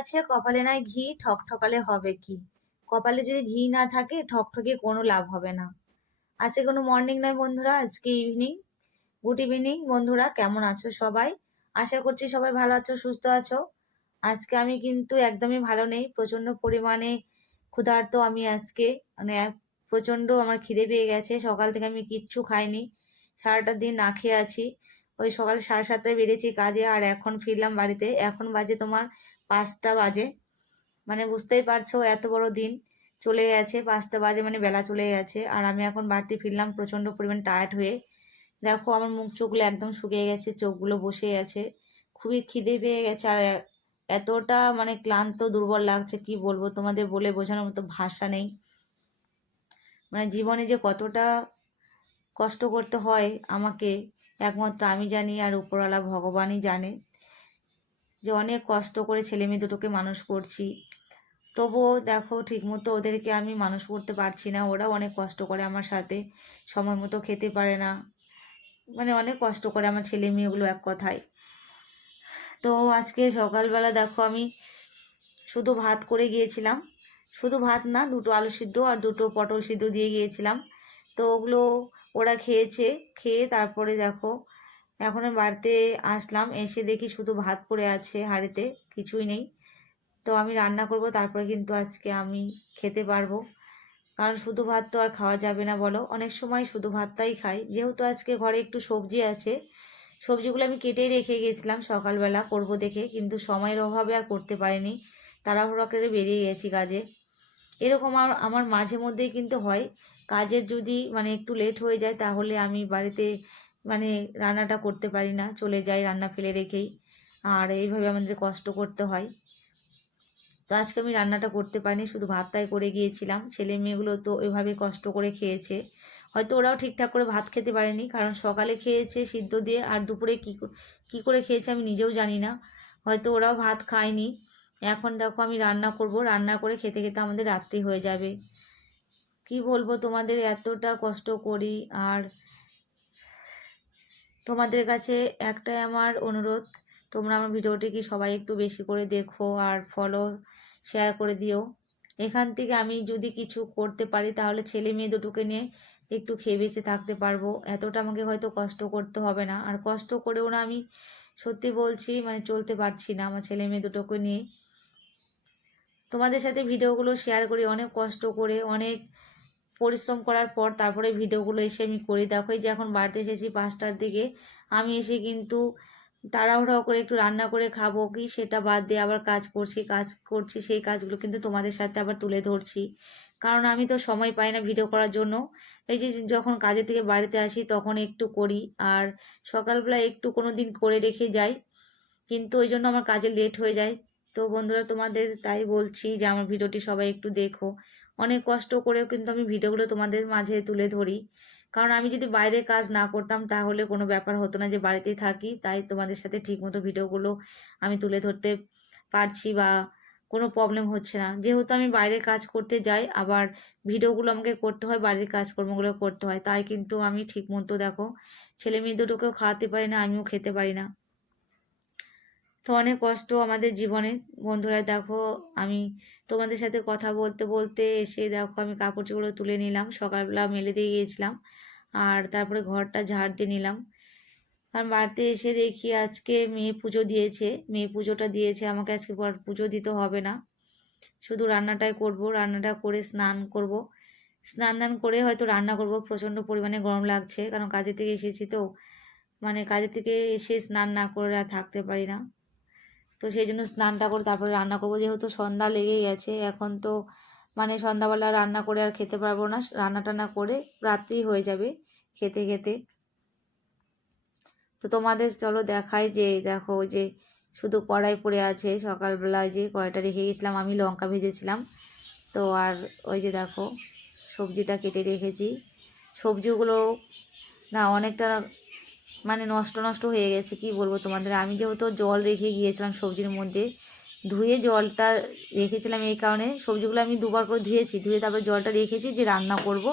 আছে কপালে নাই ঘি ঠকঠকালে হবে কি। কপালে যদি ঘি না থাকে ঠকঠকে কোনো লাভ হবে না। আজকে কোনো মর্নিং নয় বন্ধুরা, আজকে ইভিনিং। গুড ইভিনিং বন্ধুরা, কেমন আছো সবাই? আশা করছি সবাই ভালো আছো, সুস্থ আছো। আজকে আমি কিন্তু একদমই ভালো নেই, প্রচন্ড পরিমাণে ক্ষুধার্ত আমি আজকে। মানে প্রচন্ড আমার খিদে পেয়ে গেছে, সকাল থেকে আমি কিচ্ছু খাইনি, সারাটা দিন না খেয়ে আছি। ওই সকাল 7:30টায় বেরিয়েছি কাজে, আর এখন ফিরলাম বাড়িতে। এখন বাজে তোমার 5টা বাজে। মানে বুঝতেই পারছো এত বড় দিন চলে গেছে, 5টা বাজে মানে বেলা চলে গেছে। আর আমি এখন বাড়িতে ফিরলাম প্রচন্ড পরিমাণ টায়ার্ড হয়ে। দেখো আমার মুখ চোখগুলো একদম শুকিয়ে গেছে, চোখগুলো বসে গেছে, খুবই খিদে পেয়ে গেছে। আর এতটা মানে ক্লান্ত দুর্বল লাগছে, কি বলবো তোমাদের, বলে বোঝানোর মতো ভাষা নেই। মানে জীবনে যে কতটা কষ্ট করতে হয় আমাকে, একমাত্র আমি জানি আর উপরওয়ালা ভগবানই জানে। যে অনেক কষ্ট করে ছেলে মেয়ে দুটোকে মানুষ করছি, তবুও দেখো ঠিকমতো ওদেরকে আমি মানুষ করতে পারছি না। ওরাও অনেক কষ্ট করে আমার সাথে, সময় মতো খেতে পারে না, মানে অনেক কষ্ট করে আমার ছেলে মেয়েগুলো এক কথায়। তো আজকে সকালবেলা দেখো আমি শুধু ভাত করে গিয়েছিলাম, শুধু ভাত না, 2টো আলু সিদ্ধ আর 2টো পটল সিদ্ধ দিয়ে গিয়েছিলাম। তো ওগুলো ওরা খেয়েছে, খেয়ে তারপরে দেখো এখন আমি বাড়িতে আসলাম, এসে দেখি শুধু ভাত পড়ে আছে হাঁড়িতে, কিছুই নেই। তো আমি রান্না করব, তারপরে কিন্তু আজকে আমি খেতে পারবো। কারণ শুধু ভাত তো আর খাওয়া যাবে না বলো, অনেক সময় শুধু ভাতটাই খাই। যেহেতু আজকে ঘরে একটু সবজি আছে, সবজিগুলো আমি কেটেই রেখে গেছিলাম সকালবেলা করব দেখে, কিন্তু সময়ের অভাবে আর করতে পারিনি, তাড়াহুড়ো করে বেরিয়ে গেছি কাজে। এরকম আমার মাঝে মধ্যেই কিন্তু হয়, কাজের যদি মানে একটু লেট হয়ে যায় তাহলে আমি বাড়িতে মানে রান্নাটা করতে পারি না, চলে যাই রান্না ফেলে রেখেই। আর এইভাবে আমাদের কষ্ট করতে হয়। তো আজকে আমি রান্নাটা করতে পারিনি, শুধু ভাতটাই করে গিয়েছিলাম। ছেলে মেয়েগুলো তো ওইভাবে কষ্ট করে খেয়েছে, হয়তো ওরাও ঠিকঠাক করে ভাত খেতে পারেনি, কারণ সকালে খেয়েছে সিদ্ধ দিয়ে, আর দুপুরে কী করে খেয়েছে আমি নিজেও জানি না, হয়তো ওরাও ভাত খায়নি। এখন দেখো আমি রান্না করব, রান্না করে খেতে খেতে আমাদের রাত্রি হয়ে যাবে। কি বলবো তোমাদের, এতটা কষ্ট করি। আর তোমাদের কাছে একটাই আমার অনুরোধ, তোমরা আমার ভিডিওটিকে সবাই একটু বেশি করে দেখো আর ফলো শেয়ার করে দিও। এখান থেকে আমি যদি কিছু করতে পারি তাহলে ছেলে মেয়ে দুটোকে নিয়ে একটু খেয়ে বেঁচে থাকতে পারবো, এতটা আমাকে হয়তো কষ্ট করতে হবে না। আর কষ্ট করেও না আমি সত্যি বলছি মানে চলতে পারছি না আমার ছেলে মেয়ে দুটোকে নিয়ে। তোমাদের সাথে ভিডিওগুলো শেয়ার করি অনেক কষ্ট করে, অনেক পরিশ্রম করার পর তারপরে ভিডিওগুলো এসে আমি করি। দেখো এই যে এখন বাড়িতে এসেছি 5টার দিকে, আমি এসে কিন্তু তাড়াহুড়ো করে একটু রান্না করে খাবো কি সেটা বাদ দিয়ে আবার কাজ করছি, সেই কাজগুলো কিন্তু তোমাদের সাথে আবার তুলে ধরছি, কারণ আমি তো সময় পাই না ভিডিও করার জন্য। এই যে যখন কাজের থেকে বাড়িতে আসি তখন একটু করি, আর সকালবেলা একটু কোনো দিন করে রেখে যাই, কিন্তু ওই জন্য আমার কাজে লেট হয়ে যায়। তো বন্ধুরা তোমাদের তাই বলছি যে আমার ভিডিওটি সবাই একটু দেখো, অনেক কষ্ট করেও কিন্তু আমি ভিডিওগুলো তোমাদের মাঝে তুলে ধরি। কারণ আমি যদি বাইরে কাজ না করতাম তাহলে কোনো ব্যাপার হতো না, যে বাড়িতেই থাকি তাই তোমাদের সাথে ঠিকমতো ভিডিওগুলো আমি তুলে ধরতে পারছি, বা কোনো প্রবলেম হচ্ছে না। যেহেতু আমি বাইরে কাজ করতে যাই, আবার ভিডিওগুলো আমাকে করতে হয়, বাড়ির কাজকর্মগুলো করতে হয়, তাই কিন্তু আমি ঠিকমতো দেখো ছেলে মেয়ে দুটোকেও খাওয়াতে পারি না, আমিও খেতে পারি না। তো অনেক কষ্ট আমাদের জীবনে বন্ধুরা। দেখো আমি তোমাদের সাথে কথা বলতে বলতে এসে দেখো আমি কাপড় চোপড় তুলে নিলাম, সকালবেলা মেলে দিয়ে গিয়েছিলাম, আর তারপরে ঘরটা ঝাড় দিয়ে নিলাম। কারণ বাড়িতে এসে দেখি আজকে মেয়ে পুজো দিয়েছে, মেয়ে পুজোটা দিয়েছে, আমাকে আজকে পুজো দিতে হবে না, শুধু রান্নাটাই করব। রান্নাটা করে স্নান করব, স্নান দান করে হয়তো রান্না করব। প্রচণ্ড পরিমাণে গরম লাগছে, কারণ কাজের থেকে এসেছি তো, মানে কাজের থেকে এসে স্নান না করে আর থাকতে পারি না। তো সেই জন্য স্নানটা করে তারপরে রান্না করব, যেহেতু সন্ধ্যা লেগে গেছে এখন। তো মানে সন্ধ্যাবেলা রান্না করে আর খেতে পারবো না, রান্না টান্না করে রাত্রি হয়ে যাবে খেতে খেতে। তো তোমাদের চলো দেখাই, যে দেখো ওই যে শুধু কড়াই পড়ে আছে, সকালবেলা ওই যে কড়াইটা রেখে গেছিলাম, আমি লঙ্কা ভেজেছিলাম। তো আর ওই যে দেখো সবজিটা কেটে রেখেছি, সবজিগুলো না অনেকটা মানে নষ্ট নষ্ট হয়ে গেছে, কি বলবো তোমাদের। আমি যেহেতু জল রেখে গিয়েছিলাম সবজির মধ্যে, ধুয়ে জলটা রেখেছিলাম, এই কারণে সবজিগুলো আমি দুবার করে ধুয়েছি, ধুয়ে তারপর জলটা রেখেছি যে রান্না করব।